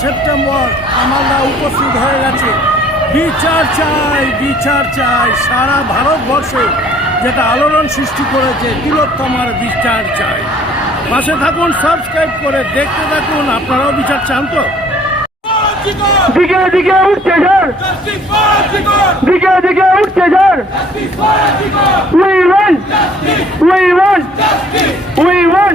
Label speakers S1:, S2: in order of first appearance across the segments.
S1: September আমারা উপস্থিত হয়ে গেছে। বিচার চাই বিচার চাই সারা ভারতবর্ষে, যেটা আলোড়ন সৃষ্টি করেছে, তিলোত্তমার বিচার চাই। পাশে থাকুন সাবস্ক্রাইব করে দেখতে থাকুন, আপনারাও বিচার চান তো?
S2: দিকে দিকে উঠছে ঝড় দিকে দিকে উঠছে ঝড় ওয়ান ওয়ান ওয়ান।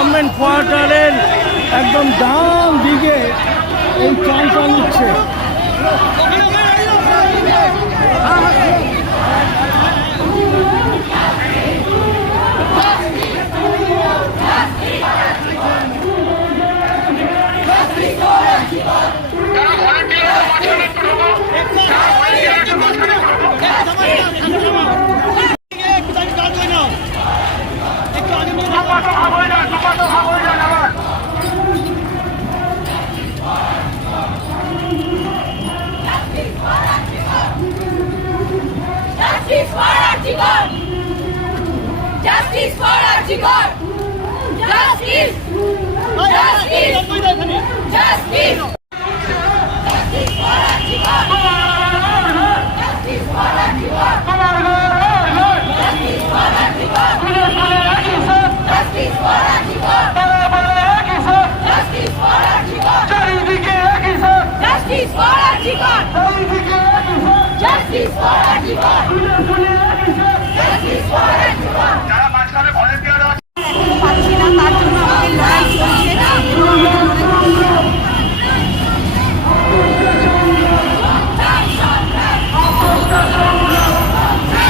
S1: গভর্নমেন্ট কোয়ার্টারের একদম ডান দিকে এই চালটা নিচ্ছে।
S3: Justice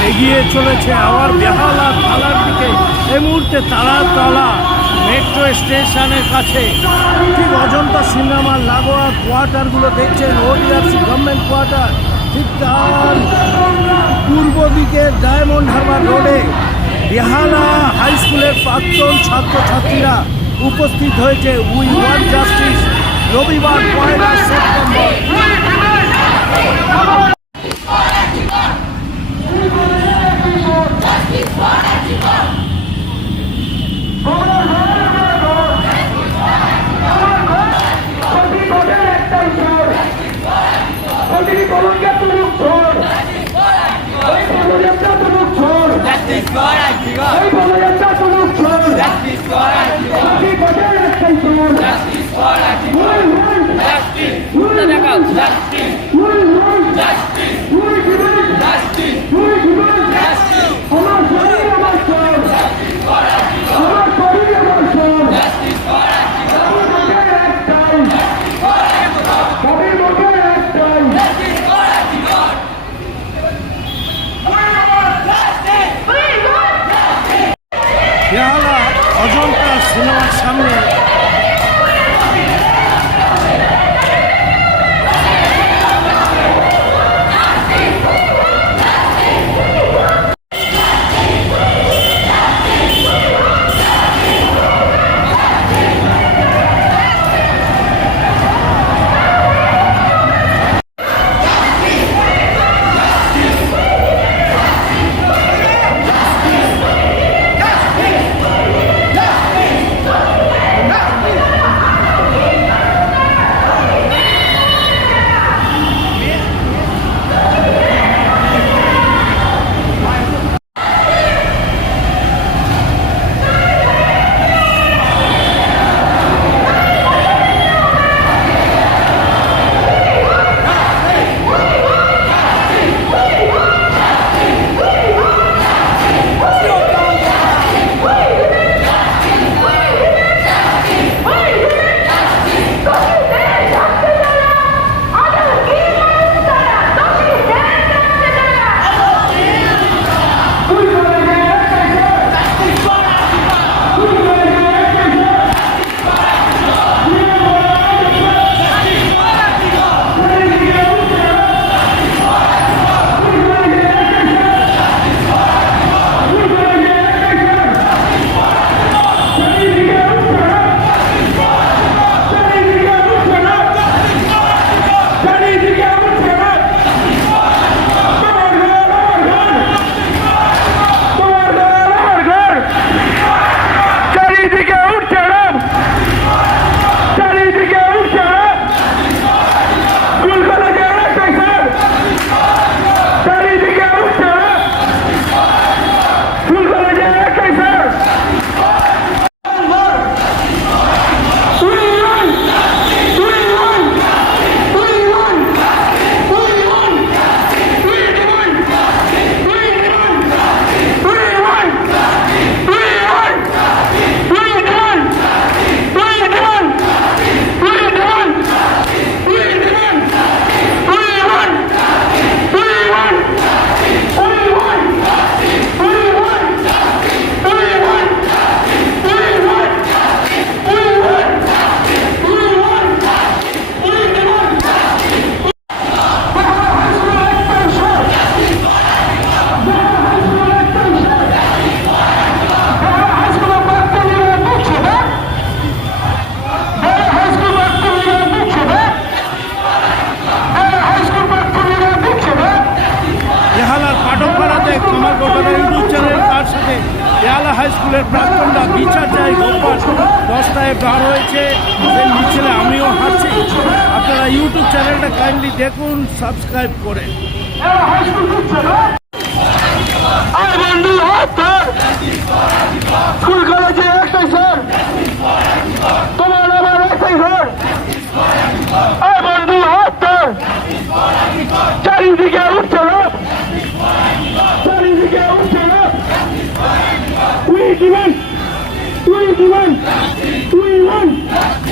S1: এগিয়ে চলেছে আবার বেহালা থালার দিকে। এই মুহূর্তে তালা তালা মেট্রো স্টেশনের কাছে। ঠিক অজন্তা সিনেমা লাগোয়া কোয়ার্টারগুলো দেখছেন, ওডিআরসি গভর্নমেন্ট কোয়ার্টার। ঠিক তার পূর্ব দিকে ডায়মন্ড হারবার রোডে রেহানা হাই স্কুলের প্রাক্তন ছাত্রছাত্রীরা উপস্থিত হয়েছে। উই ওয়ান জাস্টিস রবিবার পয়লা সেপ্টেম্বর।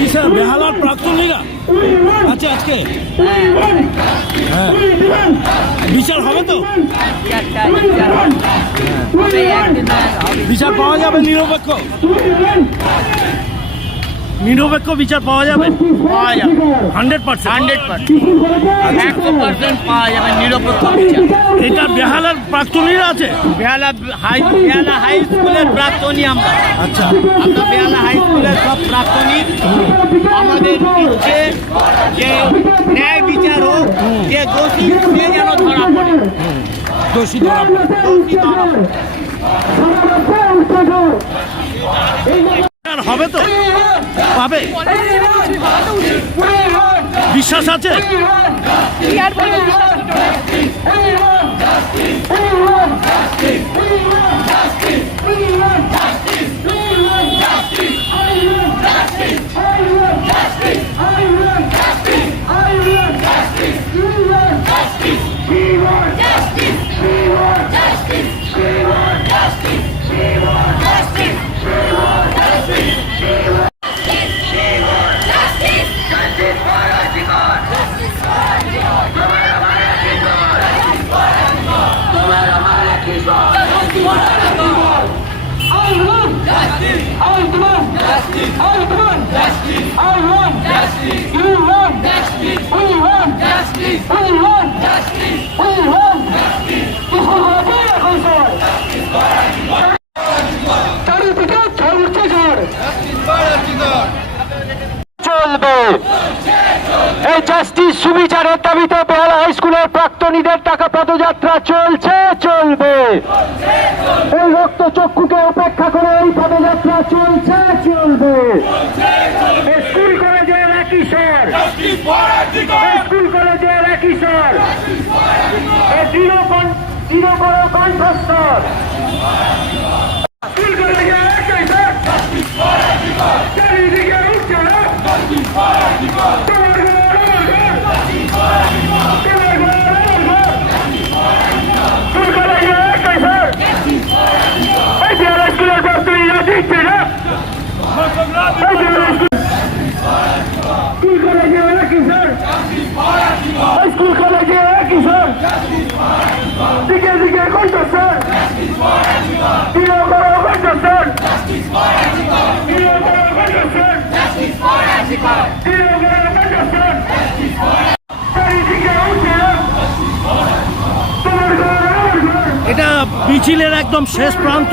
S1: কিসের বেহালার প্রাক্তনীরা? আছে আজকে? হ্যাঁ। বিচার হবে তো? বিচার পাওয়া যাবে নিরপেক্ষ? নিরপেক্ষ বিচার পাওয়া যাবে?
S4: পাওয়া যাবে।
S1: Hundred percent.
S4: Hundred percent. একশো পার্সেন্ট। পাওয়া যাবে নিরপেক্ষ বিচার।
S1: এটা বেহালার প্রাক্তনীরা আছে।
S4: বেহালা হাই বেহালা হাই স্কুলের প্রাক্তনী আমরা।
S1: আচ্ছা।
S4: আমরা বেহালা হাই স্কুলের সব প্রাক্তনী। আমাদের ইচ্ছে যে ন্যায় বিচার হোক যে দোষী সে যেন ধরা পড়ে।
S1: দোষী ধরা পড়ে।
S4: দোষী ধরা পড়ে।
S1: আর হবে তো? পাবে? বিশ্বাস আছে?
S2: এই সুবিচারের দাবিতে বেহালা হাই স্কুলের প্রাক্তনীদের টাকা পদযাত্রা চলছে, চলবে। এই রক্ত চক্ষুকে উপেক্ষা করে এই পদযাত্রা চলছে, চলবে। স্কুল কলেজের একই স্যার। স্কুল কলেজের একই স্যার। স্কুল কলেজের একই স্যার চারিদিকে উঠছে তোমার ঘর আমার ঘর তোমার ঘর আমার ঘর স্কুল কলেজে একটাই স্যার এই বিহার স্কুলের পর তুই দিচ্ছে না এই বিহার স্কুল স্কুল কলেজে একই স্যার এই স্কুল কলেজে একই স্যার দিকে দিকে কণ্ঠ স্যার প্রিয় করো কণ্ঠ স্যার প্রিয় করো কণ্ঠ স্যার প্রিয় করো কণ্ঠ স্যার চারিদিকে উঠছে তোমার ঘর আমার ঘর
S1: এটা মিছিলের একদম শেষ প্রান্ত।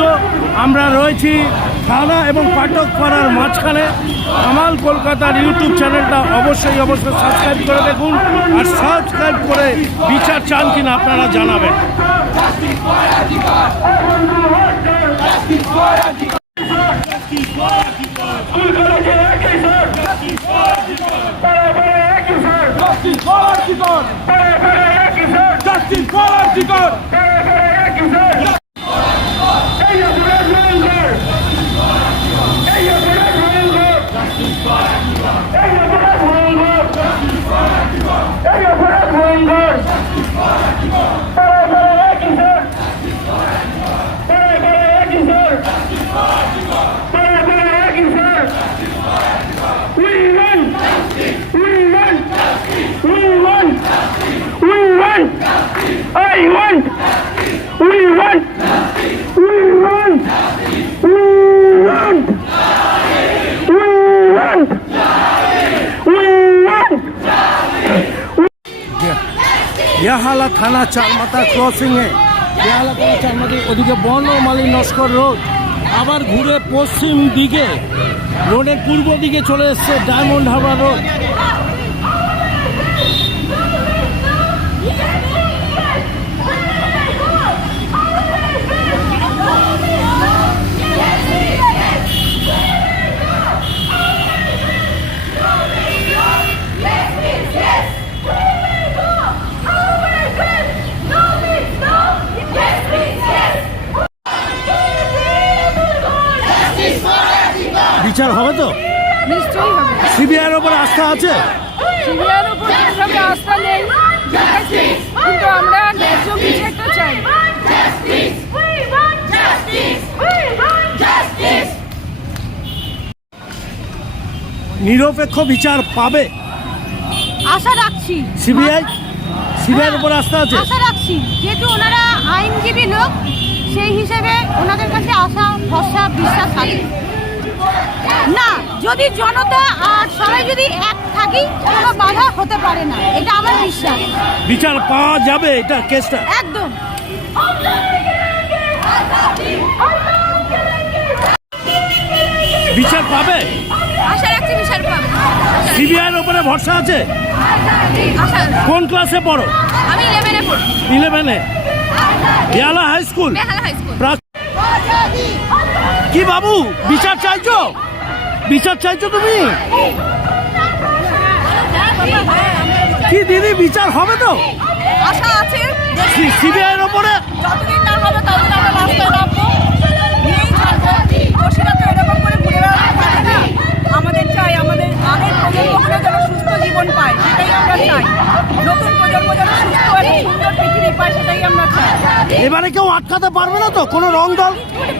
S1: আমরা রয়েছি থানা এবং পাঠক পাড়ার মাঝখানে। কামাল কলকাতার ইউটিউব চ্যানেলটা অবশ্যই অবশ্যই সাবস্ক্রাইব করে দেখুন আর সাবস্ক্রাইব করে বিচার চান কিনা আপনারা জানাবেন।
S2: পাড়া পাড়া একই স্যার পাড়া পাড়া একই স্যার পাড়া পাড়া একই স্যার এই অপরাধ ভয়ঙ্কর এই অপরাধ ভয়ঙ্কর এই অপরাধ ভয়ঙ্কর এই অপরাধ ভয়ঙ্কর পাড়া পাড়া একই স্যার পাড়া পাড়া একই স্যার পাড়া পাড়া একই sir We won! We won! We won! We won! I won! We won! We won! We won! We won! We won!
S1: Behala থানা চারমাথা ক্রসিংয়ে। বেহালা থানা চারমাথা ওদিকে বনমালি নস্কর রোড। আবার ঘুরে পশ্চিম দিকে, রোডের পূর্ব দিকে চলে এসছে ডায়মন্ড হারবার রোড। বিচার হবে তো?
S5: নিশ্চয়ই হবে।
S1: সিবিআইয়ের ওপর আস্থা আছে?
S5: সিবিআইয়ের আস্থা নেই। কিন্তু আমরা ন্যায্য বিচারটা চাই।
S1: নিরপেক্ষ বিচার পাবে?
S3: আশা রাখছি।
S1: সিবিআই? সিবিআইয়ের উপর আস্থা আছে?
S3: আশা রাখছি। যেহেতু ওনারা আইনজীবী লোক সেই হিসেবে ওনাদের কাছে আশা ভরসা বিশ্বাস আছে। না যদি জনতা আর সবাই যদি এক থাকি কোনো বাধা হতে পারে না। এটা আমার বিশ্বাস।
S1: বিচার পাওয়া যাবে এটা কেসটা।
S3: একদম।
S1: বিচার পাবে?
S3: আশা রাখছি বিচার পাবে।
S1: সিবিআইয়ের উপরে ভরসা আছে? কোন ক্লাসে পড়ো?
S3: আমি ইলেভেনে পড়ি।
S1: ইলেভেনে Behala high school.
S3: Behala high school.
S1: কি বাবু বিচার চাইছো? বিচার চাইছো তুমি? কি দিদি বিচার হবে তো?
S3: আশা আছে।
S1: সিবিআইয়ের ওপরে
S3: যতদিন না হবে ততদিন আমরা রাস্তায় নামবো নিয়েই ছাড়বো দোষীরা তো এরকম করে ঘুরে বেড়াতে পারে না আমাদের চাই আমাদের আগের প্রজন্মগুলো যেন সুস্থ জীবন পায় সেটাই আমরা চাই নতুন প্রজন্ম যেন সুস্থ একটা সুন্দর পৃথিবী পায় সেটাই আমরা চাই
S1: এবারে কেউ আটকাতে পারবে না তো? কোনো রং দল?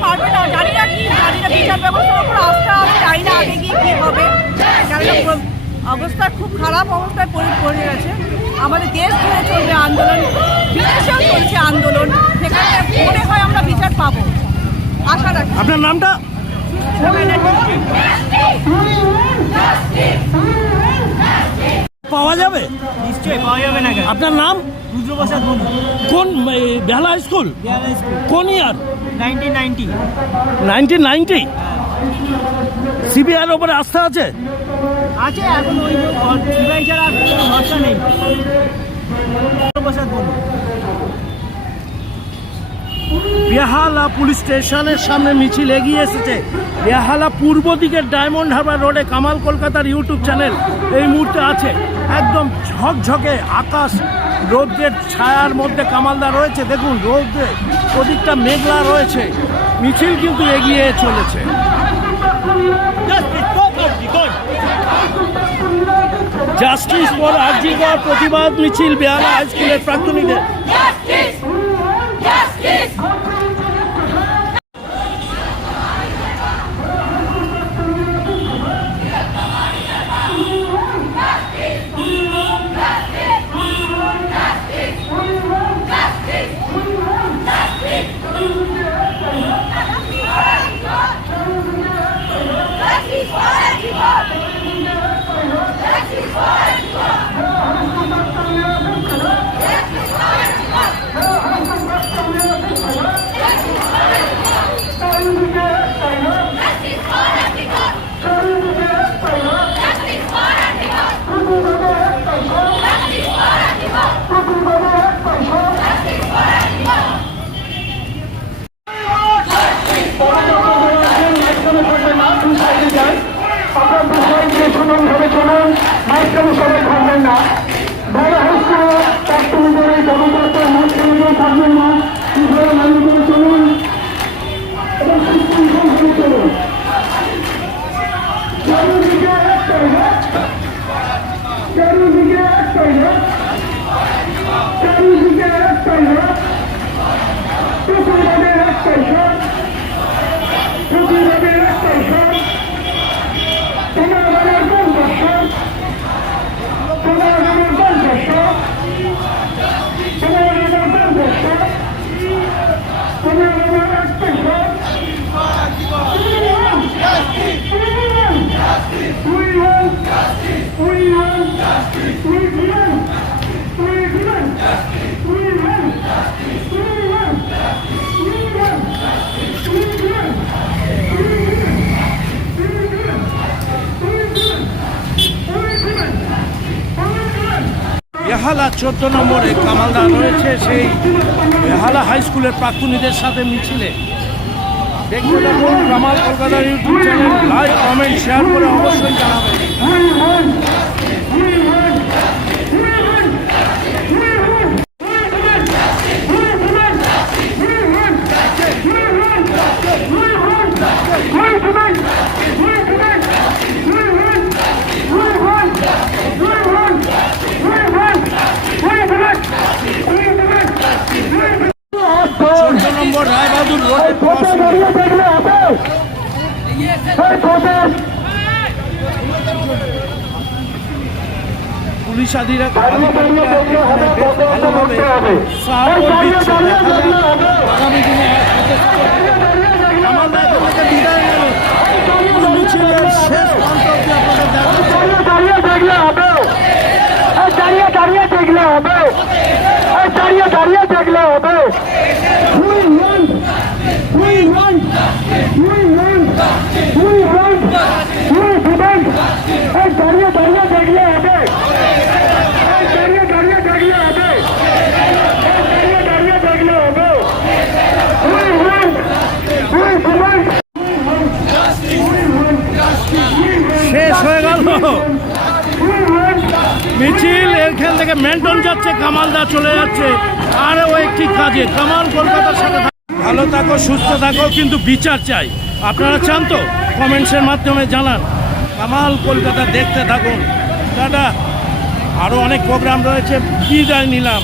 S3: পারবে না। জানি না কি জানি না বিচার ব্যবস্থার উপর আস্থা আছে জানি না আগে গিয়ে কী হবে। জানি না অবস্থা খুব খারাপ অবস্থায় পড়ে পড়ে গেছে। আমাদের দেশ জুড়ে চলবে আন্দোলন বিদেশেও চলছে আন্দোলন। সেখানে মনে হয় আমরা বিচার পাবো। আশা রাখি।
S1: আপনার নামটা? পাওয়া যাবে?
S4: নিশ্চয়ই পাওয়া যাবে না
S1: আপনার নাম?
S4: রুদ্রপ্রসাদ
S1: কোন বেহালা হাই স্কুল। কোন year?
S4: Nineteen ninety.
S1: Nineteen ninety? সিবিআইয়ের ওপরে আস্থা আছে?
S4: আছে এখন ওই ছাড়া ভরসা নেই। রুদ্রপ্রসাদ
S1: বেহালা পুলিশ স্টেশনের সামনে মিছিল এগিয়ে এসেছে। বেহালা পূর্ব দিকের ডায়মন্ড হারবার রোডে কামাল কলকাতার ইউটিউব চ্যানেল এই মুহূর্তে আছে। একদম ঝকঝকে আকাশ, রৌদ্রের ছায়ার মধ্যে কামালদা রয়েছে। দেখুন, রৌদ্রে ওদিকটা মেঘলা রয়েছে। মিছিল কিন্তু এগিয়ে চলেছে। জাস্টিস ফর আর্জিকর প্রতিবাদ মিছিল বেহালা হাই স্কুলের প্রাক্তনীদের।
S2: সবাই থাকবেন
S1: বেহালা চোদ্দ নম্বরে কামালদা রয়েছে সেই বেহালা হাই স্কুলের প্রাক্তনীদের সাথে মিছিলে। দেখতে কামাল কলকাতার YouTube channel like comment, share করে অবশ্যই জানাবেন চোদ্দ নম্বর রায়বাহাদুর রোডের
S2: ভোটে
S1: ক্রসিং
S2: দাঁড়িয়ে দেখলে হবে এই ভোটে
S1: পুলিশ আধিরা আধিকারিকরা এখানে বেশ ভালোভাবে সাপোর্ট দিচ্ছে দেখা যাক আগামী দিনে মিছিলের শেষ অবধি আপনাদের
S2: দেখলে হবে। দাঁড়িয়ে দাঁড়িয়ে দেখলে হবে। দাঁড়িয়ে দাঁড়িয়ে দেখলে হবে। We want, we want, we want, we we demand. এই দাঁড়িয়ে দাঁড়িয়ে দেখলে হবে। এই দাঁড়িয়ে দাঁড়িয়ে দেখলে হবে। এই দাঁড়িয়ে দাঁড়িয়ে দেখলে হবে। We want, we demand.
S1: শেষ হয়ে গেল। মিছিল এখান থেকে মেন্টন যাচ্ছে কামালদা চলে যাচ্ছে। আরও একটি কাজে কামাল কলকাতার সাথে ভালো থাকো, সুস্থ থাকো, কিন্তু বিচার চাই। আপনারা চান তো কমেন্টসের মাধ্যমে জানান। কামাল, কলকাতা দেখতে থাকুন। দাদা আরও অনেক প্রোগ্রাম রয়েছে। বিদায় নিলাম।